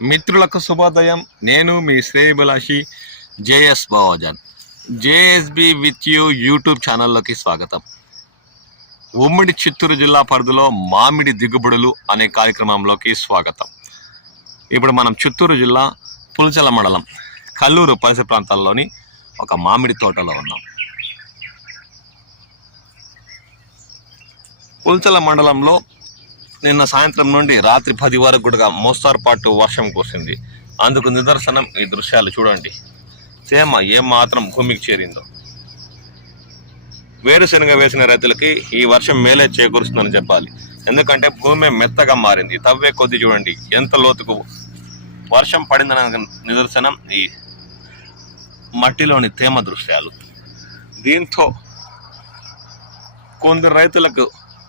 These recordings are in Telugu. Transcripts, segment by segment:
మిత్రులకు శుభోదయం. నేను మీ శ్రేయభిలాషి JS Bavajan. JSB with you YouTube ఛానల్లోకి స్వాగతం. ఉమ్మడి చిత్తూరు జిల్లా పరిధిలో మామిడి దిగుబడులు అనే కార్యక్రమంలోకి స్వాగతం. ఇప్పుడు మనం చిత్తూరు జిల్లా పుల్చల మండలం కల్లూరు పరిసర ప్రాంతాల్లోని ఒక మామిడి తోటలో ఉన్నాం. పుల్చల మండలంలో నిన్న సాయంత్రం నుండి రాత్రి 10 వరకు కూడా మోస్తారుపాటు వర్షం కురిసింది. అందుకు నిదర్శనం ఈ దృశ్యాలు చూడండి. తేమ ఏమాత్రం భూమికి చేరిందో. వేరుశనగ వేసిన రైతులకి ఈ వర్షం మేలే చేకూరుస్తుందని చెప్పాలి. ఎందుకంటే భూమి మెత్తగా మారింది. తవ్వే కొద్ది చూడండి ఎంత లోతుకు వర్షం పడిందనే నిదర్శనం ఈ మట్టిలోని తేమ దృశ్యాలు. దీంతో కొందరు రైతులకు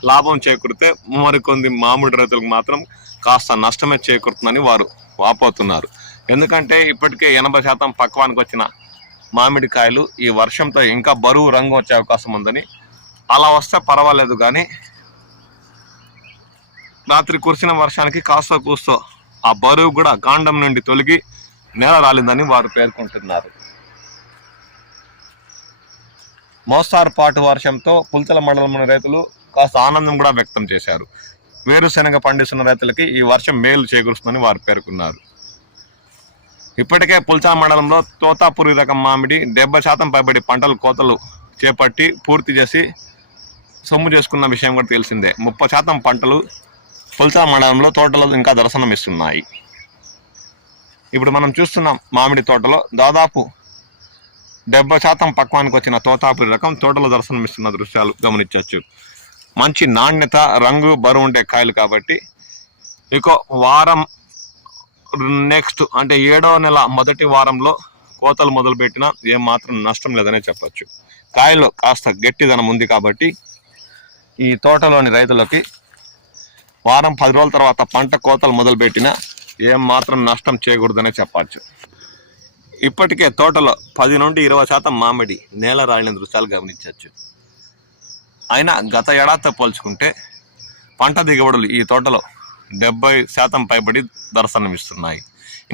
లాభం చేకూరితే మరికొంది మామిడి రైతులకు మాత్రం కాస్త నష్టమే చేకూరుతుందని వారు వాపోతున్నారు. ఎందుకంటే ఇప్పటికే 80% పక్వానికి వచ్చిన మామిడికాయలు ఈ వర్షంతో ఇంకా బరువు రంగు వచ్చే అవకాశం ఉందని, అలా వస్తే పర్వాలేదు కానీ రాత్రి కురిసిన వర్షానికి కాస్త కూస్తో ఆ బరువు కూడా కాండం నుండి తొలగి నేల రాలిందని వారు పేర్కొంటున్నారు. మోస్తారుపాటు వర్షంతో పుల్చల మండలంలోని రైతులు కాస్త ఆనందం కూడా వ్యక్తం చేశారు. వేరుశనగ పండిస్తున్న రైతులకి ఈ వర్షం మేలు చేకూరుస్తుందని వారు పేర్కొన్నారు. ఇప్పటికే పుల్చల మండలంలో తోతాపురి రకం మామిడి 70% పైబడి పంటలు కోతలు చేపట్టి పూర్తి చేసి సొమ్ము చేసుకున్న విషయం కూడా తెలిసిందే. 30% పంటలు పుల్చల మండలంలో తోటలో ఇంకా దర్శనం ఇస్తున్నాయి. ఇప్పుడు మనం చూస్తున్నాం మామిడి తోటలో దాదాపు 70% పక్వానికి వచ్చిన తోతాపురి రకం తోటలో దర్శనం ఇస్తున్న దృశ్యాలు గమనించవచ్చు. మంచి నాణ్యత, రంగు, బరువు ఉండే కాయలు కాబట్టి ఇంకో వారం నెక్స్ట్ అంటే 7వ నెల మొదటి వారంలో కోతలు మొదలుపెట్టినా ఏమాత్రం నష్టం లేదనే చెప్పచ్చు. కాయలు కాస్త గట్టిదనం ఉంది కాబట్టి ఈ తోటలోని రైతులకి వారం 10 రోజుల తర్వాత పంట కోతలు మొదలుపెట్టినా ఏమాత్రం నష్టం చేయకూడదనే చెప్పచ్చు. ఇప్పటికే తోటలో 10 నుండి 20% మామిడి నేల రాలిన దృశ్యాలు గమనించవచ్చు. అయినా గత ఏడాదితో పోల్చుకుంటే పంట దిగుబడులు ఈ తోటలో 70% పైబడి దర్శనమిస్తున్నాయి.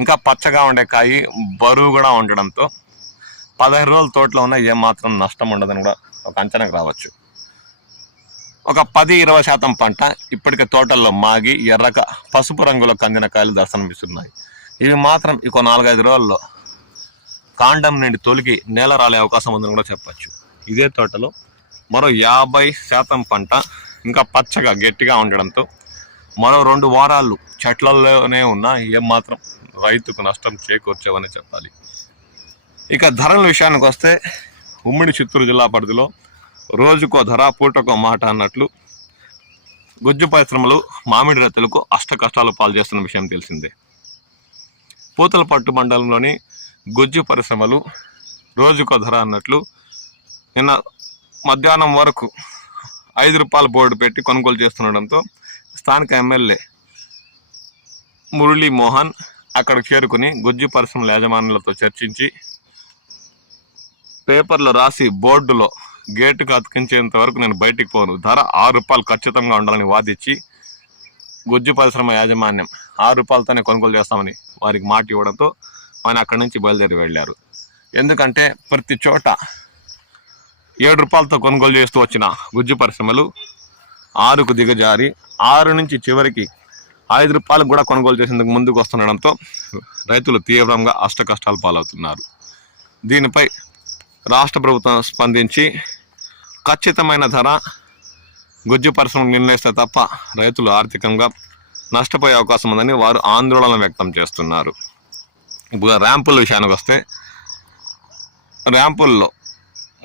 ఇంకా పచ్చగా ఉండే కాయి బరువు కూడా ఉండడంతో 15 రోజుల తోటలో ఉన్న ఏమాత్రం నష్టం ఉండదని కూడా ఒక అంచనాకు రావచ్చు. ఒక 10-20% పంట ఇప్పటికే తోటల్లో మాగి ఎర్రక పసుపు రంగులో కందిన కాయలు దర్శనమిస్తున్నాయి. ఇవి మాత్రం ఇంకో 4-5 రోజుల్లో కాండం నుండి తొలగి నేల రాలే అవకాశం ఉందని కూడా చెప్పచ్చు. ఇదే తోటలో మరో 50% పంట ఇంకా పచ్చగా గట్టిగా ఉండడంతో మరో 2 వారాలు చెట్లలోనే ఉన్న ఏమాత్రం రైతుకు నష్టం చేకూర్చేవని చెప్పాలి. ఇక ధరల విషయానికి వస్తే ఉమ్మడి చిత్తూరు జిల్లా పరిధిలో రోజుకో ధర పూటకో మాట అన్నట్లు గుజ్జు పరిశ్రమలు మామిడి రైతులకు అష్ట కష్టాలు పాలు చేస్తున్న విషయం తెలిసిందే. పూతలపట్టు మండలంలోని గుజ్జు పరిశ్రమలు రోజుకో ధర అన్నట్లు నిన్న మధ్యాహ్నం వరకు 5 రూపాయల బోర్డు పెట్టి కొనుగోలు చేస్తుండడంతో స్థానిక ఎమ్మెల్యే మురళీ మోహన్ అక్కడికి చేరుకుని గుజ్జు పరిశ్రమల యాజమాన్యాలతో చర్చించి పేపర్లో రాసి బోర్డులో గేటుకు అతికించేంత వరకు నేను బయటికి పోను, ధర 6 రూపాయలు ఖచ్చితంగా ఉండాలని వాదించి గుజ్జు పరిశ్రమ యాజమాన్యం 6 రూపాయలతోనే కొనుగోలు చేస్తామని వారికి మాట ఇవ్వడంతో ఆయన అక్కడి నుంచి బయలుదేరి వెళ్ళారు. ఎందుకంటే ప్రతి చోట 7 రూపాయలతో కొనుగోలు చేస్తూ వచ్చిన గుజ్జు పరిశ్రమలు 6కు దిగజారి 6 నుంచి చివరికి 5 రూపాయలకు కూడా కొనుగోలు చేసేందుకు ముందుకు వస్తుండడంతో రైతులు తీవ్రంగా అష్ట కష్టాలు పాలవుతున్నారు. దీనిపై రాష్ట్ర ప్రభుత్వం స్పందించి ఖచ్చితమైన ధర గుజ్జు పరిశ్రమకు నిర్ణయిస్తే తప్ప రైతులు ఆర్థికంగా నష్టపోయే అవకాశం ఉందని వారు ఆందోళన వ్యక్తం చేస్తున్నారు. ఇప్పుడు ర్యాంపుల విషయానికి వస్తే ర్యాంపుల్లో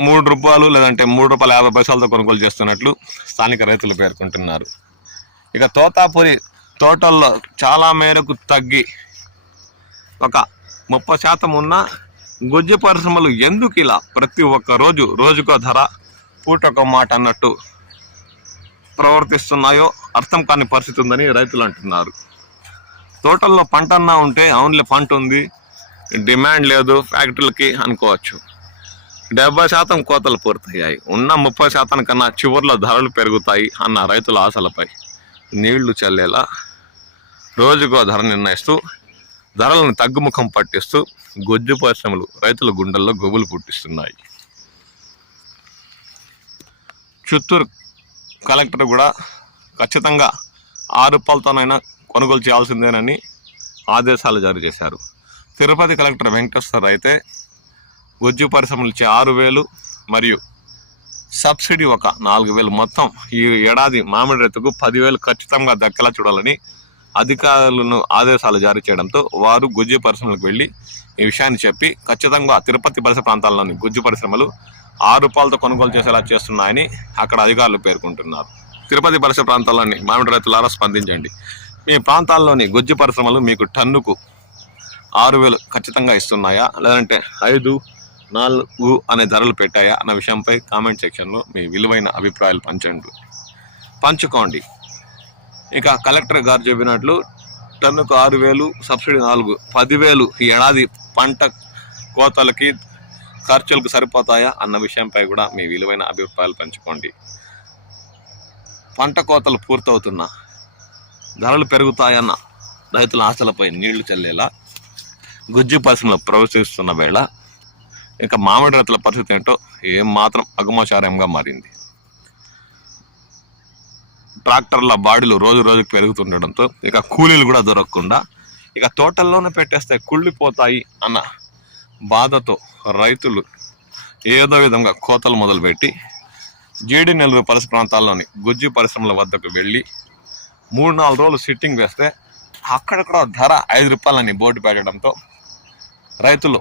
3 రూపాయలు లేదంటే 3 రూపాయల 50 పైసలతో కొనుగోలు చేస్తున్నట్లు స్థానిక రైతులు పేర్కొంటున్నారు. ఇక తోతాపురి తోటల్లో చాలా మేరకు తగ్గి ఒక 30% ఉన్న గుజ్జు పరిశ్రమలు ఎందుకు ఇలా ప్రతి ఒక్క రోజుకో ధర పూటొక మాట అన్నట్టు ప్రవర్తిస్తున్నాయో అర్థం కాని పరిస్థితి ఉందని రైతులు అంటున్నారు. తోటల్లో పంట అన్నా ఉంటే ఓన్లీ పంట ఉంది, డిమాండ్ లేదు ఫ్యాక్టరీలకి అనుకోవచ్చు. 70% కోతలు పూర్తయ్యాయి. ఉన్న 30% కన్నా చివరిలో ధరలు పెరుగుతాయి అన్న రైతుల ఆశలపై నీళ్లు చల్లేలా రోజుకో ధర నిర్ణయిస్తూ ధరలను తగ్గుముఖం పట్టిస్తూ గొజ్జు పరిశ్రమలు రైతుల గుండెల్లో గొవ్వులు పుట్టిస్తున్నాయి. చిత్తూరు కలెక్టర్ కూడా ఖచ్చితంగా ₹6 కొనుగోలు చేయాల్సిందేనని ఆదేశాలు జారీ చేశారు. తిరుపతి కలెక్టర్ వెంకటేశ్వర అయితే గొజ్జు పరిశ్రమలు ఇచ్చే 6,000 మరియు సబ్సిడీ ఒక 4,000 మొత్తం ఈ ఏడాది మామిడి రైతుకు 10,000 ఖచ్చితంగా దక్కేలా చూడాలని అధికారులను ఆదేశాలు జారీ చేయడంతో వారు గొజ్జు పరిశ్రమలకు వెళ్ళి ఈ విషయాన్ని చెప్పి ఖచ్చితంగా తిరుపతి పరిసర ప్రాంతాల్లోని గొజ్జు పరిశ్రమలు ₹6 కొనుగోలు చేసేలా చేస్తున్నాయని అక్కడ అధికారులు పేర్కొంటున్నారు. తిరుపతి పరిసర ప్రాంతాల్లోని మామిడి రైతులారా స్పందించండి. మీ ప్రాంతాల్లోని గొజ్జు పరిశ్రమలు మీకు టన్నుకు 6,000 ఖచ్చితంగా ఇస్తున్నాయా, లేదంటే 5, 4 అనే ధరలు పెట్టాయా అన్న విషయంపై కామెంట్ సెక్షన్లో మీ విలువైన అభిప్రాయాలు పంచుకోండి. ఇక కలెక్టర్ గారు చెప్పినట్లు టన్నుకు 6,000, సబ్సిడీ 4, 10,000 ఈ ఏడాది పంట కోతలకి ఖర్చులకు సరిపోతాయా అన్న విషయంపై కూడా మీ విలువైన అభిప్రాయాలు పంచుకోండి. పంట కోతలు పూర్తవుతున్నా ధరలు పెరుగుతాయన్న రైతుల ఆశలపై నీళ్లు చల్లేలా గొజ్జు పరిశ్రమలు ప్రవేశిస్తున్న వేళ ఇక మామిడి రైతుల పరిస్థితి ఏంటో ఏమాత్రం అగమచార్యంగా మారింది. ట్రాక్టర్ల బాడీలు రోజు రోజుకు పెరుగుతుండడంతో ఇక కూలీలు కూడా దొరకకుండా ఇక తోటల్లోనే పెట్టేస్తే కుళ్ళిపోతాయి అన్న బాధతో రైతులు ఏదో విధంగా కోతలు మొదలుపెట్టి జీడినెల్లూరు పరిసర ప్రాంతాల్లోని గొజ్జు పరిశ్రమల వద్దకు వెళ్ళి 3-4 రోజులు సిట్టింగ్ వేస్తే అక్కడక్కడ ధర ₹5 బోర్డు పెట్టడంతో రైతులు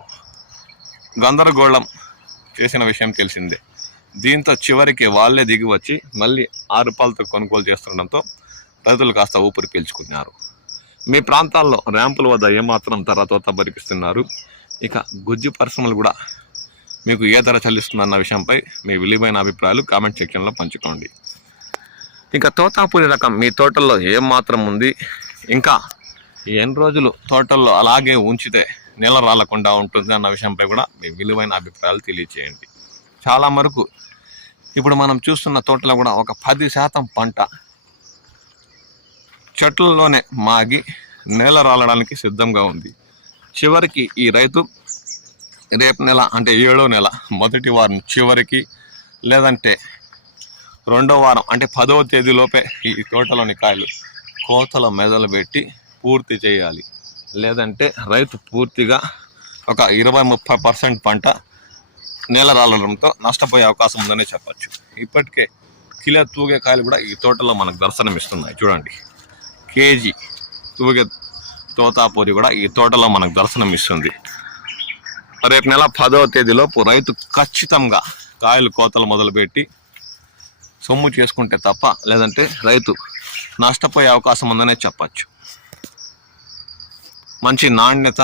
గందరగోళం చేసిన విషయం తెలిసిందే. దీంతో చివరికి వాళ్ళే దిగి వచ్చి మళ్ళీ ₹6 కొనుగోలు చేస్తుండడంతో రైతులు కాస్త ఊపిరి పీల్చుకున్నారు. మీ ప్రాంతాల్లో ర్యాంపుల వద్ద ఏమాత్రం ధర తోత బరికిస్తున్నారు? ఇక గొజ్జు పరిశ్రమలు కూడా మీకు ఏ ధర చెల్లిస్తుందన్న విషయంపై మీ విలువైన అభిప్రాయాలు కామెంట్ సెక్షన్లో పంచుకోండి. ఇక తోతాపూరి రకం మీ తోటల్లో ఏమాత్రం ఉంది, ఇంకా ఎన్ని రోజులు తోటల్లో అలాగే ఉంచితే నెల రాలకుండా ఉంటుంది అన్న విషయంపై కూడా మీ విలువైన అభిప్రాయాలు తెలియచేయండి. చాలా వరకు ఇప్పుడు మనం చూస్తున్న తోటలో కూడా ఒక 10% పంట చెట్లలోనే మాగి నేల రాలడానికి సిద్ధంగా ఉంది. చివరికి ఈ రైతు రేపు నెల అంటే 7వ నెల మొదటి వారం చివరికి లేదంటే 2వ వారం అంటే 10వ తేదీలోపే ఈ తోటలోని కాయలు కోతల మెదలు పెట్టి పూర్తి చేయాలి. లేదంటే రైతు పూర్తిగా ఒక 20-30% పంట నేల రాలడంతో నష్టపోయే అవకాశం ఉందనే చెప్పచ్చు. ఇప్పటికే కిలో తూగే కాయలు కూడా ఈ తోటలో మనకు దర్శనం ఇస్తున్నాయి. చూడండి, కేజీ తూగే తోతాపూరి కూడా ఈ తోటలో మనకు దర్శనం ఇస్తుంది. రేపు నెల 10వ తేదీలోపు రైతు ఖచ్చితంగా కాయలు కోతలు మొదలుపెట్టి సొమ్ము చేసుకుంటే తప్ప లేదంటే రైతు నష్టపోయే అవకాశం ఉందనే చెప్పచ్చు. మంచి నాణ్యత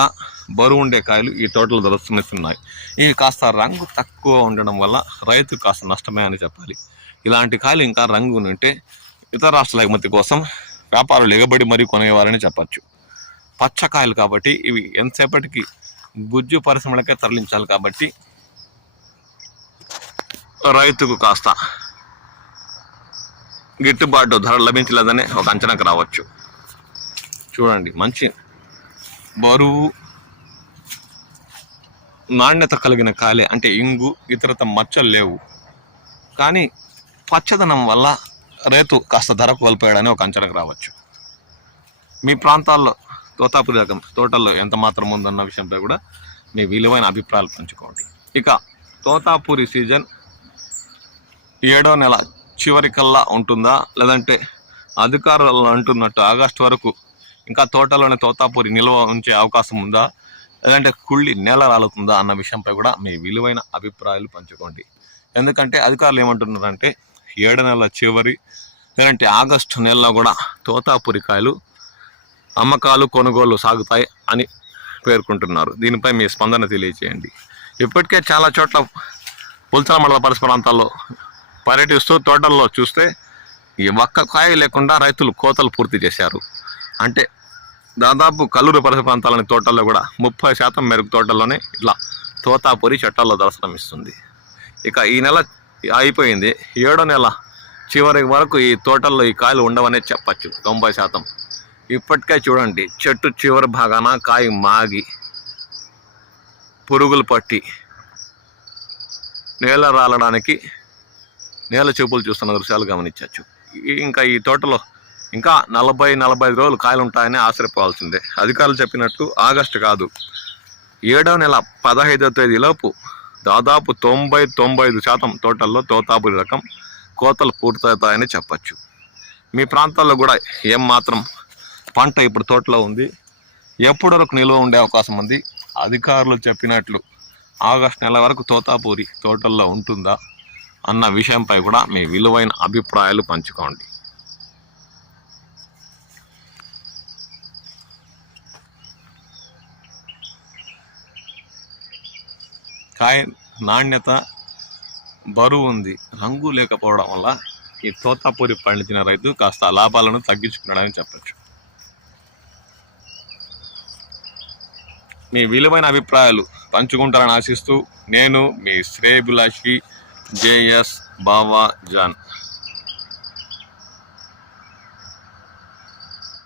బరువు ఉండే కాయలు ఈ తోటలో దర్శనమిస్తున్నాయి. ఇవి కాస్త రంగు తక్కువ ఉండడం వల్ల రైతు కాస్త నష్టమే అని చెప్పాలి. ఇలాంటి కాయలు ఇంకా రంగు ఉంటే ఇతర రాష్ట్రాల ఎగుమతి కోసం వ్యాపారులు ఎగబడి మరీ కొనేవారని చెప్పచ్చు. పచ్చకాయలు కాబట్టి ఇవి ఎంతసేపటికి గుజ్జు పరిశ్రమలకే తరలించాలి కాబట్టి రైతుకు కాస్త గిట్టుబాటు ధర లభించలేదని ఒక అంచనాకు రావచ్చు. చూడండి, మంచి బరువు నాణ్యత కలిగిన కాయలే, అంటే ఇంగు ఇతరత మచ్చలు లేవు. కానీ పచ్చదనం వల్ల రైతు కాస్త ధర కోల్పోయాడని ఒక అంచనాకు రావచ్చు. మీ ప్రాంతాల్లో తోతాపూరి రకం తోటల్లో ఎంత మాత్రం ఉందన్న విషయంపై కూడా మీ విలువైన అభిప్రాయాలు పంచుకోండి. ఇక తోతాపూరి సీజన్ 7వ నెల చివరికల్లా ఉంటుందా, లేదంటే అధికారులు అంటున్నట్టు ఆగస్టు వరకు ఇంకా తోటలోనే తోతాపూరి నిల్వ ఉంచే అవకాశం ఉందా, లేదంటే కుళ్ళి నేల రాలుతుందా అన్న విషయంపై కూడా మీ విలువైన అభిప్రాయాలు పంచుకోండి. ఎందుకంటే అధికారులు ఏమంటున్నారంటే 7వ నెల చివరి లేదంటే ఆగస్టు నెలలో కూడా తోతాపూరి కాయలు అమ్మకాలు కొనుగోలు సాగుతాయి అని పేర్కొంటున్నారు. దీనిపై మీ స్పందన తెలియజేయండి. ఇప్పటికే చాలా చోట్ల పుల్చల మండల పరిసర ప్రాంతాల్లో పర్యటిస్తూ తోటల్లో చూస్తే ఈ ఒక్క కాయ లేకుండా రైతులు కోతలు పూర్తి చేశారు. అంటే దాదాపు కల్లూరు పరిసర ప్రాంతాలని తోటల్లో కూడా 30% మేరకు తోటల్లోనే ఇట్లా తోతాపూరి చెట్టాల్లో దర్శనం ఇస్తుంది. ఇక ఈ నెల అయిపోయింది, 7వ నెల చివరి వరకు ఈ తోటల్లో ఈ కాయలు ఉండవనే చెప్పచ్చు. 90% ఇప్పటికే చూడండి చెట్టు చివరి భాగాన కాయ మాగి పురుగులు పట్టి నేల రాలడానికి నేల చూపులు చూస్తున్న దృశ్యాలు గమనించవచ్చు. ఇంకా ఈ తోటలో ఇంకా 40-45 రోజులు కాయలు ఉంటాయని ఆశ్చర్యపోవాల్సిందే. అధికారులు చెప్పినట్టు ఆగస్టు కాదు, 7వ నెల 15వ తేదీలోపు దాదాపు 90-95% తోటల్లో తోతాపురి రకం కోతలు పూర్తవుతాయని చెప్పచ్చు. మీ ప్రాంతాల్లో కూడా ఏమాత్రం పంట ఇప్పుడు తోటలో ఉంది, ఎప్పటి వరకు నిల్వ ఉండే అవకాశం ఉంది, అధికారులు చెప్పినట్లు ఆగస్టు నెల వరకు తోతాపూరి తోటల్లో ఉంటుందా అన్న విషయంపై కూడా మీ విలువైన అభిప్రాయాలు పంచుకోండి. కాయ నాణ్యత బరువు ఉంది, రంగు లేకపోవడం వల్ల ఈ తోతాపూరి పండించిన రైతు కాస్త లాభాలను తగ్గించుకున్నాడని చెప్పచ్చు. మీ విలువైన అభిప్రాయాలు పంచుకుంటారని ఆశిస్తూ నేను మీ శ్రేయభిలాషి JS బావా జాన్.